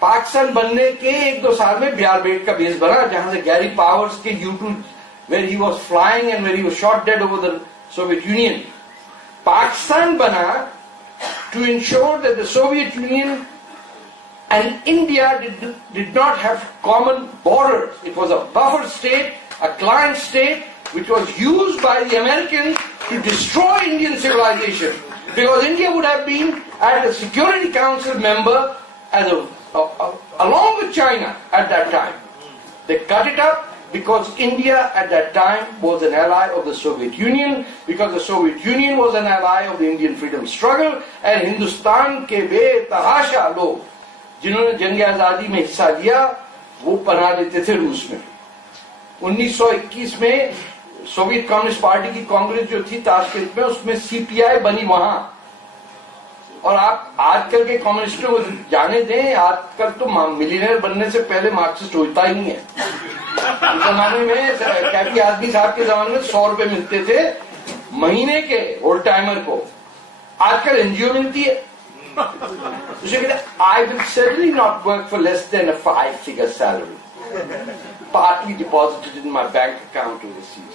पाकिस्तान बनने के 1-2 साल में बियारबेट का बेस बना, जहां से गैरी पावर्स के U2 where he was flying and where he was shot dead over the Soviet Union. Pakistan bana to ensure that the Soviet Union and India did not have common borders. It was a buffer state, a client state, which was used by the Americans to destroy Indian civilization. Because India would have been as a Security Council member as along with China at that time. They cut it up because India at that time was an ally of the Soviet Union, because the Soviet Union was an ally of the Indian freedom struggle, and Hindustan के बेतहाशा लोग जिन्होंने जंग आजादी में हिस्सा लिया वो पनाह लेते थे रूस में। 1921 में सोवियत कम्युनिस्ट पार्टी की कांग्रेस जो थी ताशकंद में, उसमें CPI बनी वहां। और आप आजकल के कम्युनिस्टों को जाने दें, आजकल तो मिलियनेयर बनने से पहले मार्क्सिस्ट होता ही नहीं है। उस जमाने में कैफी आजमी साहब के जमाने में 100 रुपए मिलते थे महीने के ओल्ड टाइमर को, आजकल NGO मिलती है। उसे कहते I will certainly not work for less than a 5-figure salary, partly deposited in my bank account overseas.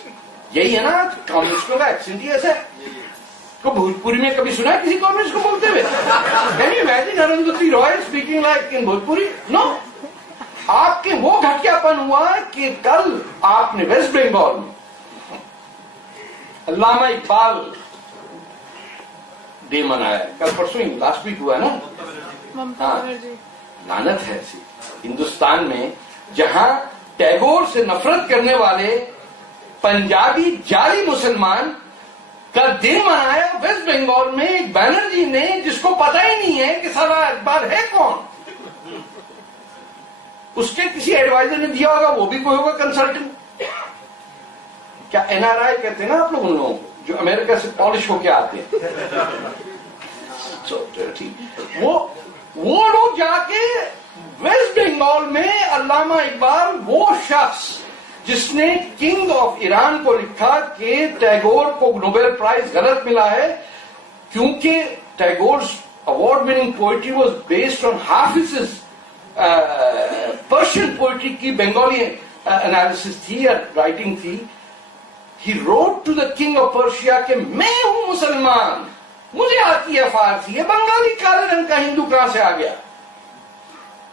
यही है ना कम्युनिस्टों का एक्सेंट ही ऐसा है। को भोजपुरी में कभी सुना किसी कम्युनिस्ट को बोलते हुए? Can you imagine Arundhati Roy speaking like in Bhojpuri? No. आपके वो घटियापन हुआ कि कल आपने वेस्ट बंगाल में अल्लामा इकबाल डे मनाया, कल परसों ही, लास्ट वीक हुआ ना। हाँ, लानत है ऐसी हिंदुस्तान में जहां टैगोर से नफरत करने वाले पंजाबी जाली मुसलमान का दिन मनाया वेस्ट बंगाल में एक बैनर्जी ने, जिसको पता ही नहीं है कि साला इकबाल है कौन। उसके किसी एडवाइजर ने दिया होगा, वो भी कोई होगा कंसल्टेंट। क्या NRI कहते हैं ना आप लोग उन लोगों को जो अमेरिका से पॉलिश होके आते हैं। वो लोग जाके वेस्ट बंगाल में अल्लामा इकबाल, वो शख्स जिसने किंग ऑफ ईरान को लिखा कि टैगोर को नोबेल प्राइज गलत मिला है क्योंकि Tagore's award winning poetry was based on Hafiz Persian poetry की बंगाली एनालिसिस थी या राइटिंग थी। He wrote to the king of Persia कि मैं हूं मुसलमान, मुझे आती है फारसी, ये बंगाली काले रंग का हिंदू कहां से आ गया।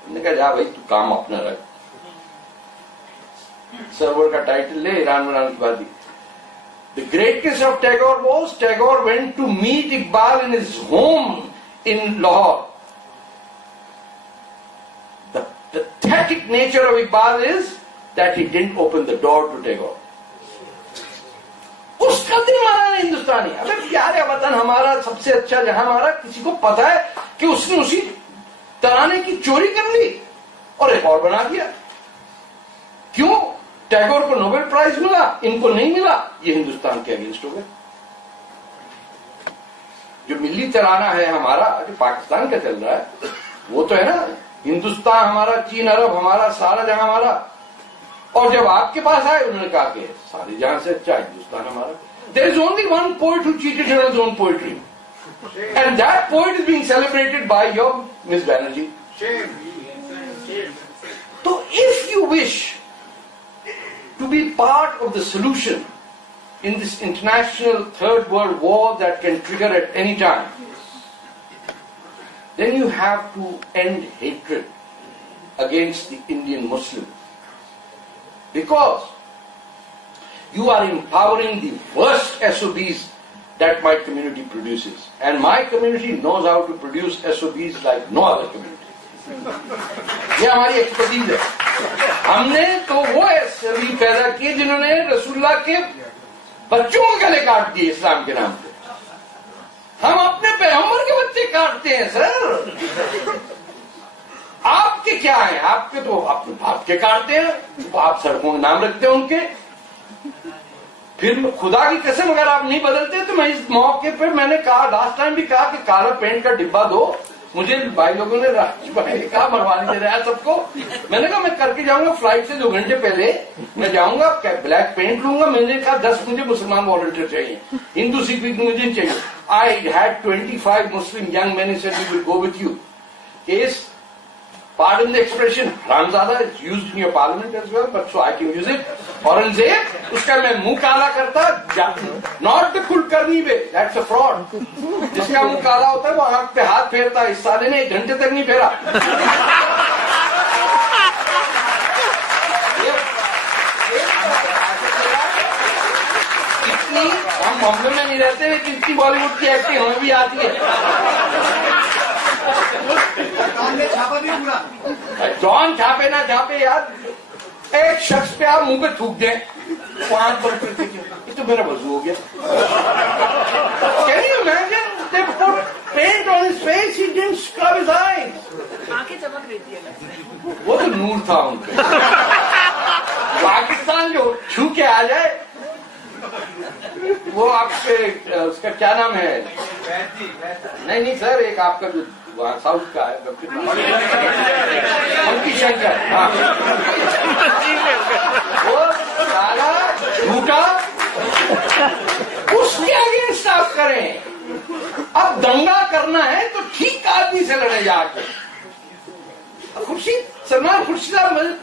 मैंने कहा जा भाई तू काम अपना रख, सर्वर का टाइटल ले, ईरान की बात। The greatness of Tagore was Tagore went to meet Iqbal in his home in Lahore. The pathetic nature of Iqbal is that he didn't open the door to Tagore. उसका दिन मारा नहीं हिंदुस्तानी। अबे यार है वतन हमारा सबसे अच्छा जहां हमारा, किसी को पता है कि उसने उसी तराने की चोरी कर ली और एक और बना दिया। क्यों? टैगोर को नोबेल प्राइज मिला, इनको नहीं मिला, ये हिंदुस्तान के अगेंस्ट हो गए। जो मिली तराना है हमारा, जो पाकिस्तान का चल रहा है, वो तो है ना हिंदुस्तान हमारा, चीन अरब हमारा, सारा जहां हमारा। और जब आपके पास आए उन्होंने कहा कि सारी जहां से अच्छा हिंदुस्तान हमारा। There is only one poet who cheated in his own poetry and that poet is being celebrated by your miss Banerjee. तो if you wish to be part of the solution in this international third world war that can trigger at any time, then you have to end hatred against the Indian Muslim, because you are empowering the worst SOBs that my community produces, and my community knows how to produce SOBs like no other community. ये हमारी expertise है। हमने तो वो SOB पैदा किए जिन्होंने रसूलुल्लाह के बच्चों के गले काट दिए इस्लाम के नाम पे। हम अपने पैगंबर के बच्चे काटते हैं सर। आपके क्या है? आपके तो अपने बाप के काटते हैं, तो आप सड़कों के नाम रखते हैं उनके। फिर खुदा की कसम अगर आप नहीं बदलते तो मैं इस मौके पे, मैंने कहा लास्ट टाइम भी कहा कि काला पेंट का डिब्बा दो। मुझे भाई लोगों ने कहा मरवाने दे रहा है सबको। मैंने कहा मैं करके जाऊंगा, फ्लाइट से 2 घंटे पहले मैं जाऊंगा, ब्लैक पेंट लूंगा। मैंने कहा 10 मुझे मुसलमान वॉलंटियर चाहिए, हिंदू सिख मुझे चाहिए। I had 25 Muslim young man said we will go with you. Case Pardon the expression, Ramzada is used in your parliament as well, but so I can use it. Aurangzeb, उसका मैं मुंह काला करता, not the Kulkarni way, that's a fraud. जिसका मुंह काला होता है वो आंख पे हाथ फेरता, इस साले ने 1 घंटे तक नहीं फेरा. इतनी हम बॉम्बे में नहीं रहते लेकिन इतनी बॉलीवुड की एक्टिंग हमें भी आती है. छापा भी पूरा जॉन छापे ना छापे यार, एक शख्स पे आप मुंह पे थूक दें, 5 बार करके ये तो मेरा वजू हो गया. Can you imagine? They put paint on his face, he didn't scrub his eyes. आंखें चमक रही थी. वो तो नूर था उनके. पाकिस्तान जो छू के आ जाए, वो आपके उसका क्या नाम है? नहीं सर, एक आपका जो साउथ का है मंकी शंकर, हाँ, वो सारा झूठा, उसके अगेंस्ट आप करें. अब दंगा करना है तो ठीक आदमी से लड़े जाके. सलमान खुर्शीद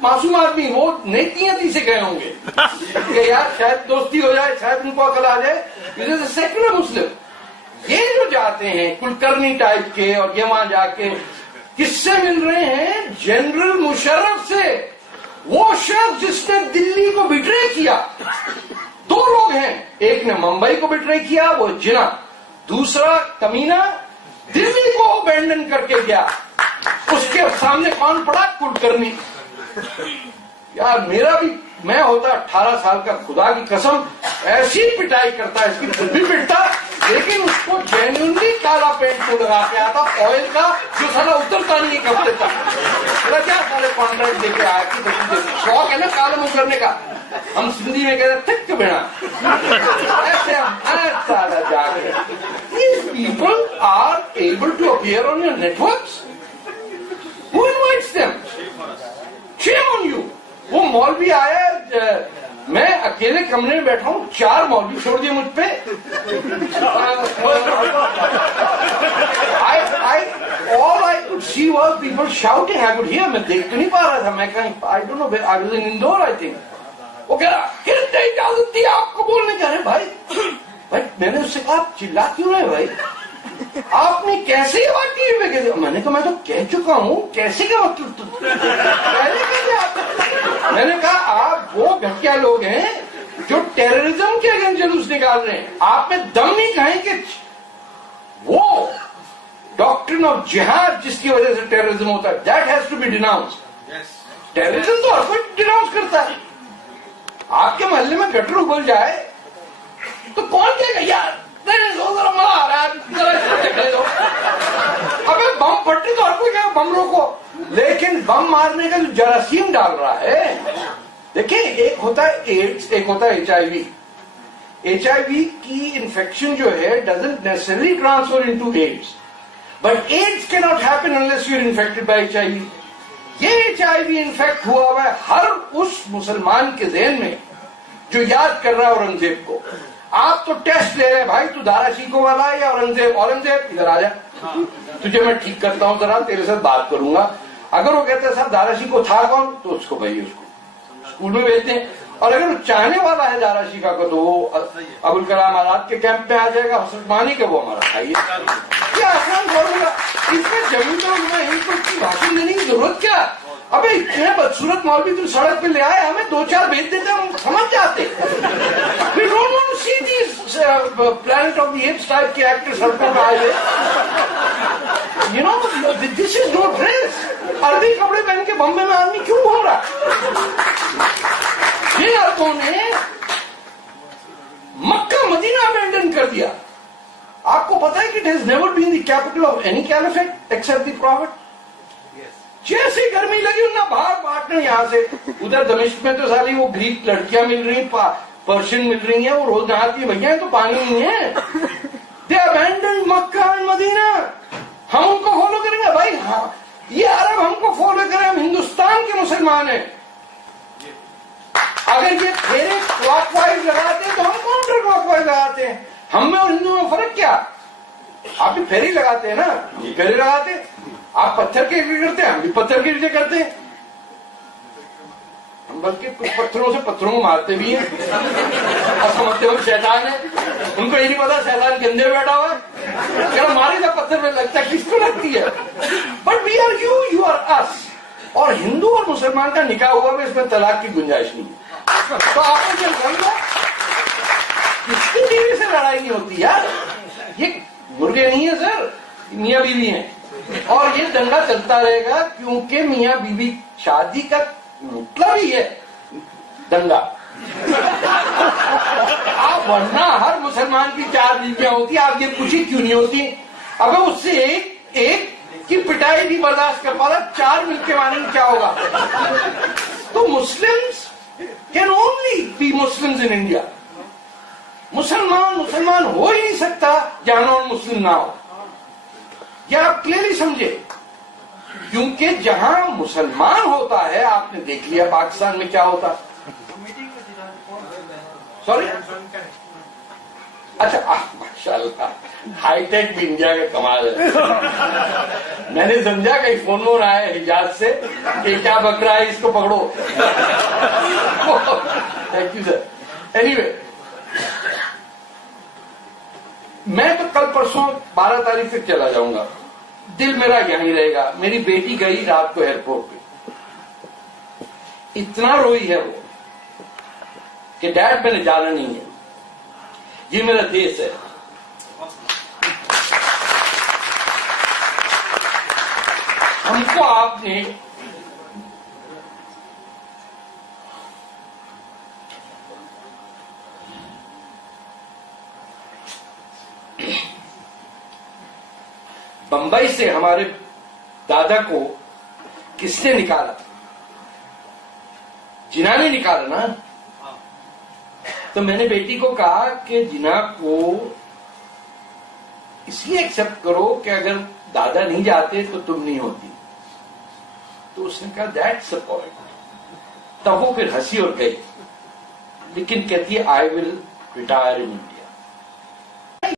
मासूम आदमी, वो नेतियां से गए होंगे कि यार शायद दोस्ती हो जाए, शायद उनको अकल आ जाए. इट इज अ सेक्युलर मुस्लिम. ये जो जाते हैं कुलकर्णी टाइप के, और ये वहां जाके किससे मिल रहे हैं? जनरल मुशर्रफ से. वो शख्स जिसने दिल्ली को बिट्रे किया. 2 लोग हैं, एक ने मुंबई को बिट्रे किया, वो जिना. दूसरा कमीना दिल्ली को अबैंडन करके गया. उसके सामने कौन पड़ा? कुलकर्णी. यार मेरा भी, मैं होता 18 साल का, खुदा की कसम ऐसी पिटाई करता, इसकी खुद भी पिटता, लेकिन उसको जेन्युइनली काला पेंट को लगा के आता, ऑयल का, जो साला उतरता नहीं कब तक. क्या साले कॉन्ट्रैक्ट देके आया कि शौक है ना काला मुंह करने का. हम सिंधी में कहते थिक बिना ऐसे साला जाके. These people are able to appear on your networks. Who invites them? Shame on you. वो मौलवी आया, मैं अकेले कमरे में बैठा हूँ, 4 मौलवी छोड़ दिए मुझ पे. All I could see was people shouting. I could hear. मैं देख तो नहीं पा रहा था. मैं कहीं, I don't know, I was in Indore, I think. वो कह रहा, कितने इजाजत दी आपको बोलने जा रहे भाई. मैंने उससे कहा, आप चिल्ला क्यों रहे भाई? आपने कैसे ये बात टीवी पे कह दी? मैंने कहा मैं तो कह चुका हूँ. कैसे का मतलब? पहले कैसे आप? मैंने कहा आप वो घटिया लोग हैं जो टेररिज्म के अगेंस्ट जुलूस निकाल रहे हैं. आप में दम नहीं कहें कि वो डॉक्ट्रिन ऑफ जिहाद जिसकी वजह से टेररिज्म होता है, that has to be denounced. Terrorism तो हर कोई डिनाउंस करता है. आपके मोहल्ले में गटर उबल जाए तो कौन कहेगा यार मजा आ रहा है, अबे बम फटे तो हर कोई कहेगा बम रोको. लेकिन बम मारने का जो जरासीम डाल रहा है, देखिए, एक होता है एड्स, एक होता है HIV. HIV की इन्फेक्शन जो है doesn't necessarily transfer into AIDS, but AIDS can not happen unless you are infected by HIV. ये HIV इन्फेक्ट हुआ है हर उस मुसलमान के ज़हन में जो याद कर रहा है औरंगजेब को. आप तो टेस्ट ले रहे हैं भाई, तू दारा शिको वाला है या औरंगजेब? औरंगजेब इधर आ जा, तुझे मैं ठीक करता हूँ, जरा तेरे साथ बात करूंगा. अगर वो कहते हैं साहब दारा शिको था कौन, तो उसको भाई उसको स्कूल में भेजते हैं. और अगर वो चाहने वाला है दारा शिका को, तो वो अबुल कलाम आजाद के कैंप में आ जाएगा. हसरत मानी का वो हमारा भाई है. क्या आसान बोलूंगा, इसमें जमीन तो इनको भाषण देने की जरूरत क्या? अबे इतने बदसूरत मौलवी तुम सड़क पे ले आए, हमें 2-4 भेज देते, हम समझ जाते. We don't want to see these Planet of the Apes type के एक्टर सड़कों पे आए. You know, this is no dress. अरबी कपड़े पहन के बम्बे में आदमी क्यों घूम रहा? ये अरबों ने मक्का मदीना अबैंडन कर दिया. आपको पता है कि it has never been the capital of any caliphate except the Prophet. जैसे गर्मी लगी ना बाहर बांटने, यहां से उधर दमिश्क में तो साली वो ग्रीक लड़कियां मिल रही, पर्शियन मिल रही हैं, वो रोज नहाती है. भैया तो पानी नहीं है. दे अबैंडन्ड मक्का एंड मदीना. हम उनको फॉलो करेंगे भाई? हाँ, ये अरब हमको फॉलो करें, हम हिंदुस्तान के मुसलमान हैं. अगर ये फेरे क्लॉकवाइज लगाते हैं तो हम काउंटर क्लॉकवाइज लगाते हैं. हम में और हिंदुओं में फर्क क्या? आप भी फेरी लगाते हैं ना, ये फेरी लगाते. आप पत्थर के ईंटे करते हैं, हम भी पत्थर के ईंटे करते हैं। हम बल्कि कुछ पत्थरों से पत्थरों को मारते भी हैं और समझते हो शैतान है। उनको ये नहीं पता शैतान गंदे में बैठा हुआ है, क्या मारी था पत्थर में लगता है, किसको लगती है? But we are you are us. और हिंदू और मुसलमान का निकाह हुआ में इसमें तलाक की गुंजाइश नहीं है। तो आपस में लड़ लो, किसकी बीवी से लड़ाई नहीं होती यार। ये मुर्गे नहीं है सर, मियाँ बीवी हैं। और ये दंगा चलता रहेगा क्योंकि मियाँ बीवी शादी का मतलब ही है दंगा। आप वरना हर मुसलमान की 4 बीवियां होती, आप ये पूछी क्यों नहीं होती? अगर उससे एक की पिटाई भी बर्दाश्त कर पाता, 4 मिलके मानेंगे क्या होगा? तो Muslims can only be Muslims in India. मुसलमान हो ही नहीं सकता जहां नॉन मुस्लिम ना हो। यह आप क्लियरली समझे, क्योंकि जहां मुसलमान होता है, आपने देख लिया पाकिस्तान में क्या होता। सॉरी, अच्छा माशाल्लाह हाईटेक भी इंडिया का कमाल है। मैंने समझा कहीं फोन आया हिजाज से कि क्या बक रहा है, इसको पकड़ो। Thank you sir. एनीवे, मैं तो कल परसों 12 तारीख तक चला जाऊंगा, दिल मेरा यहीं रहेगा। मेरी बेटी गई रात को एयरपोर्ट पे, इतना रोई है वो कि डैड मैंने जाना नहीं है, ये मेरा देश है। हमको आपने बंबई से हमारे दादा को किसने निकाला? जिना ने निकाला ना। तो मैंने बेटी को कहा कि जिना को इसलिए एक्सेप्ट करो कि अगर दादा नहीं जाते तो तुम नहीं होती। तो उसने कहा दैट्स द पॉइंट। तब वो फिर हंसी और गई, लेकिन कहती है I will retire in India.